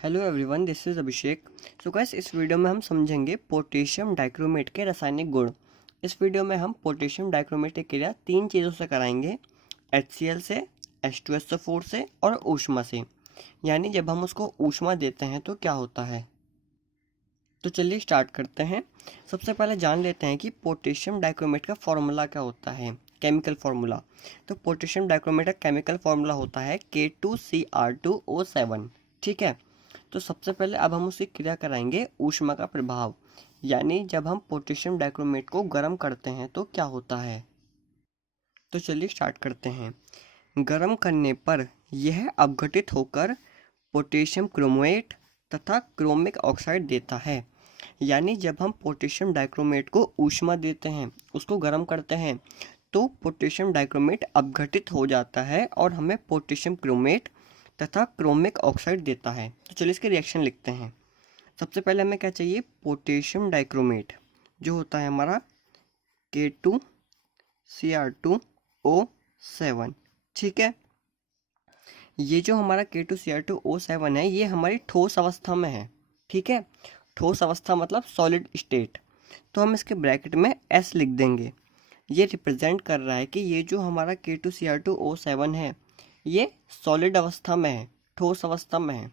Hello everyone, this is Abhishek. So guys, इस video में हम समझेंगे पोटेशियम डाइक्रोमेट के रासायनिक गुण। इस वीडियो में हम पोटेशियम डाइक्रोमेट की क्रिया तीन चीज़ों से कराएंगे, HCl से, H2SO4 से और ऊष्मा से। यानी जब हम उसको ऊष्मा देते हैं तो क्या होता है। तो चलिए स्टार्ट करते हैं। सबसे पहले जान लेते हैं कि पोटेशियम डाइक्रोमेट का फॉर्मूला क्या होता है, केमिकल फॉर्मूला। तो पोटेशियम डाइक्रोमेट का केमिकल फॉर्मूला होता है K2Cr2O7। ठीक है। तो सबसे पहले अब हम उसकी क्रिया कराएंगे ऊष्मा का प्रभाव, यानी जब हम पोटेशियम डाइक्रोमेट को गर्म करते हैं तो क्या होता है। तो चलिए स्टार्ट करते हैं। गर्म करने पर यह अपघटित होकर पोटेशियम क्रोमेट तथा क्रोमिक ऑक्साइड देता है। यानी जब हम पोटेशियम डाइक्रोमेट को ऊष्मा देते हैं, उसको गर्म करते हैं, तो पोटेशियम डाइक्रोमेट अपघटित हो जाता है और हमें पोटेशियम क्रोमेट तथा क्रोमिक ऑक्साइड देता है। तो चलिए इसके रिएक्शन लिखते हैं। सबसे पहले हमें क्या चाहिए, पोटेशियम डाइक्रोमेट जो होता है हमारा K2Cr2O7। ठीक है। ये जो हमारा K2Cr2O7 है, ये हमारी ठोस अवस्था में है। ठीक है। ठोस अवस्था मतलब सॉलिड स्टेट। तो हम इसके ब्रैकेट में S लिख देंगे। ये रिप्रेजेंट कर रहा है कि ये जो हमारा K2Cr2O7 है, ये सॉलिड अवस्था में है, ठोस अवस्था में है।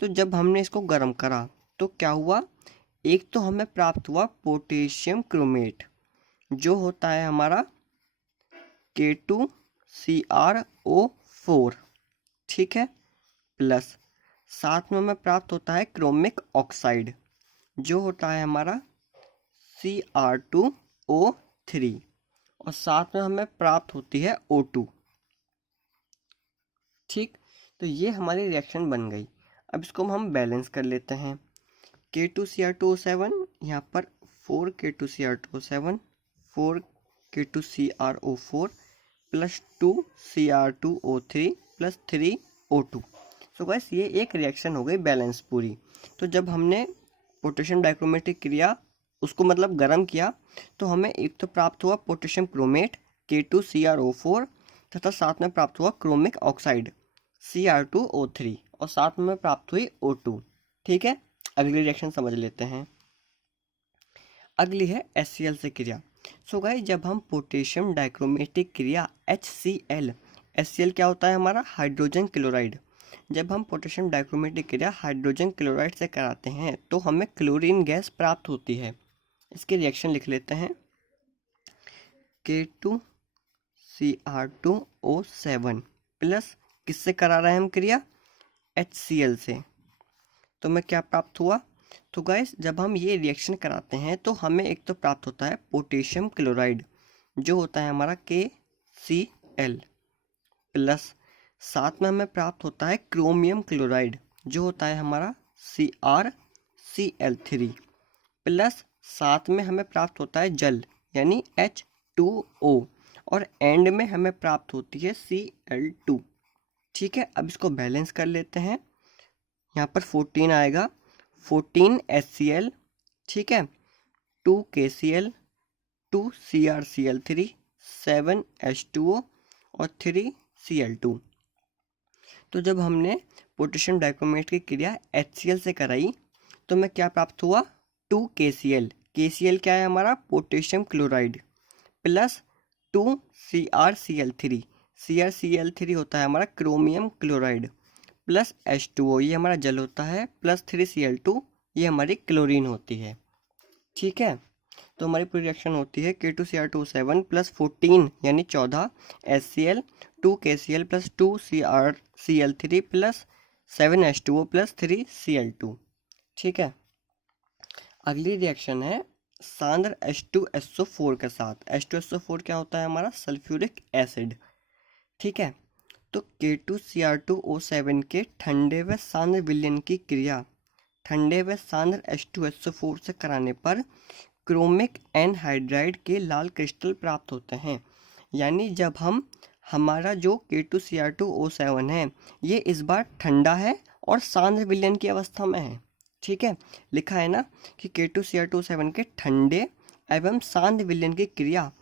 तो जब हमने इसको गर्म करा तो क्या हुआ, एक तो हमें प्राप्त हुआ पोटेशियम क्रोमेट जो होता है हमारा K2Cr4। ठीक है। प्लस साथ में हमें प्राप्त होता है क्रोमिक ऑक्साइड जो होता है हमारा Cr2O3, और साथ में हमें प्राप्त होती है O2। ठीक। तो ये हमारी रिएक्शन बन गई। अब इसको हम बैलेंस कर लेते हैं। K2Cr2O7 यहाँ पर 4K2Cr2O7, 4K2Cr4 plus 2Cr2O3 plus 3O2। So guys, ये एक रिएक्शन हो गई बैलेंस पूरी। तो जब हमने पोटेशियम डाइक्रोमेट की क्रिया उसको मतलब गर्म किया तो हमें एक तो प्राप्त हुआ पोटेशियम क्रोमेट K2Cr4 तथा साथ में प्राप्त हुआ क्रोमिक ऑक्साइड Cr2O3 और साथ में प्राप्त हुई O2। ठीक है। अगली रिएक्शन समझ लेते हैं। अगली है HCl से क्रिया। सो गाइस, जब हम पोटेशियम डाइक्रोमेट की क्रिया HCl, HCl क्या होता है हमारा, हाइड्रोजन क्लोराइड। जब हम पोटेशियम डाइक्रोमेट की क्रिया हाइड्रोजन क्लोराइड से कराते हैं तो हमें क्लोरीन गैस प्राप्त होती है। इसके रिएक्शन लिख लेते हैं। K2Cr2O7 प्लस किससे करा रहे हैं हम क्रिया, HCl से। तो हमें क्या प्राप्त हुआ, तो गाइस जब हम ये रिएक्शन कराते हैं तो हमें एक तो प्राप्त होता है पोटेशियम क्लोराइड जो होता है हमारा KCl, प्लस साथ में हमें प्राप्त होता है क्रोमियम क्लोराइड जो होता है हमारा CrCl3, प्लस साथ में हमें प्राप्त होता है जल यानी H2O, और एंड में हमें प्राप्त होती है Cl2। ठीक है। अब इसको बैलेंस कर लेते हैं। यहाँ पर 14 आएगा, 14 HCl, ठीक है, 2 KCl, 2 CrCl3, 7 H2O और 3 Cl2। तो जब हमने पोटेशियम डाइक्रोमेट की क्रिया HCl से कराई तो हमें क्या प्राप्त हुआ, 2 KCl, KCl क्या है हमारा, potassium chloride, plus 2 CrCl3, CrCl3 होता है हमारा क्रोमियम क्लोराइड, प्लस H2O ये हमारा जल होता है, प्लस 3Cl2 ये हमारी क्लोरीन होती है। ठीक है। तो हमारी पूरी रिएक्शन होती है K2Cr2O7 प्लस 14 यानी 14 HCl, 2 KCl plus 2 CrCl3 plus 7 H2O plus 3 Cl2। ठीक है। अगली रिएक्शन है सांद्र H2SO4 के साथ। H2SO4 क्या होता है हमारा, सल्फ्यूरिक एसिड। ठीक है। तो K2Cr2O7 के ठंडे व सांद्र विलयन की क्रिया ठंडे व सांद्र H2SO4 से कराने पर क्रोमिक एनहाइड्राइड के लाल क्रिस्टल प्राप्त होते हैं। यानी जब हम हमारा जो K2Cr2O7 है ये इस बार ठंडा है और सांद्र विलयन की अवस्था में है। ठीक है। लिखा है ना कि K2Cr2O7 के ठंडे एवं सांद्र विलयन की क्रिया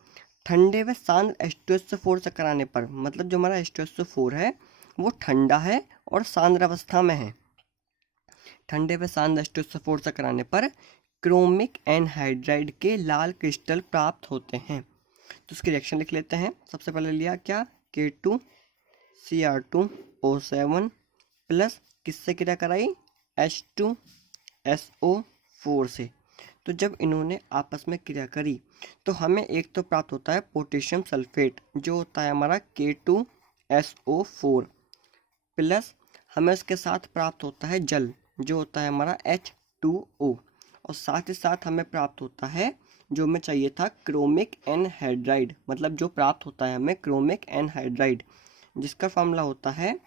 ठंडे व सांद्र H2SO4 से कराने पर, मतलब जो हमारा H2SO4 है वो ठंडा है और सांद्र अवस्था में है। ठंडे व शांत H2SO4 से कराने पर क्रोमिक एनहाइड्राइड के लाल क्रिस्टल प्राप्त होते हैं। तो उसकी रिएक्शन लिख लेते हैं। सबसे पहले लिया क्या, K2Cr2O7 प्लस किससे क्रिया कराई, H2SO4 से। तो जब इन्होंने आपस में क्रिया करी तो हमें एक तो प्राप्त होता है पोटेशियम सल्फेट जो होता है हमारा K2SO4 प्लस हमें उसके साथ प्राप्त होता है जल जो होता है हमारा H2O, और साथ ही साथ हमें प्राप्त होता है जो हमें चाहिए था क्रोमिक एनहाइड्राइड, मतलब जो प्राप्त होता है हमें क्रोमिक एनहाइड्राइड जिसका फॉर्मूला होता है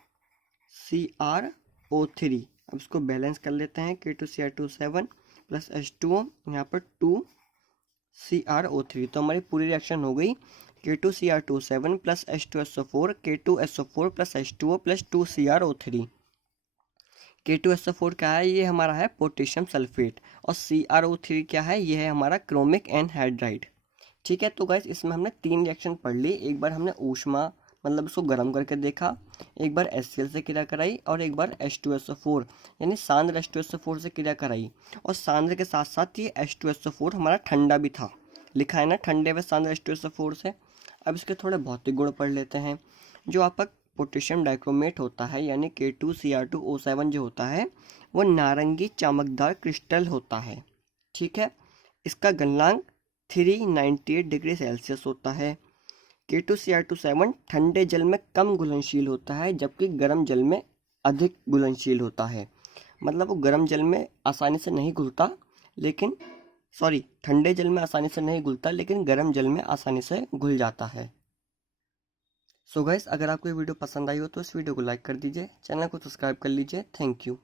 CrO3। अब इसको बैलेंस कर लेते हैं, K2Cr2O7 प्लस H2O, यहाँ पर 2CrO3। तो हमारी पूरी रिएक्शन हो गई K2Cr2O7 plus H2SO4 K2SO4 plus H2O plus 2CrO3। K2SO4 क्या है, ये हमारा है पोटेशियम सल्फेट, और CrO3 क्या है, ये है हमारा क्रोमिक एनहाइड्राइड। ठीक है, तो गाइस इसमें हमने 3 रिएक्शन पढ़ ली। एक बार हमने ऊष्मा मतलब उसको गर्म करके देखा, एक बार HCl से क्रिया कराई, और एक बार H2SO4 यानी सांद्र H2SO4 से क्रिया कराई। और सांद्र के साथ साथ ये H2SO4 हमारा ठंडा भी था, लिखा है ना ठंडे व सांद्र H2SO4 से। अब इसके थोड़े भौतिक गुण पढ़ लेते हैं। जो आपका पोटेशियम डाइक्रोमेट होता है यानी K2Cr2O7 जो होता है वो नारंगी चमकदार क्रिस्टल होता है। ठीक है, इसका गलनांक 398 डिग्री सेल्सियस होता है। K2Cr2O7 ठंडे जल में कम घुलनशील होता है जबकि गर्म जल में अधिक घुलनशील होता है। मतलब वो गर्म जल में आसानी से नहीं घुलता, लेकिन ठंडे जल में आसानी से नहीं घुलता लेकिन गर्म जल में आसानी से घुल जाता है। सो गाइस, अगर आपको ये वीडियो पसंद आई हो तो इस वीडियो को लाइक कर दीजिए, चैनल को सब्सक्राइब कर लीजिए। Thank you.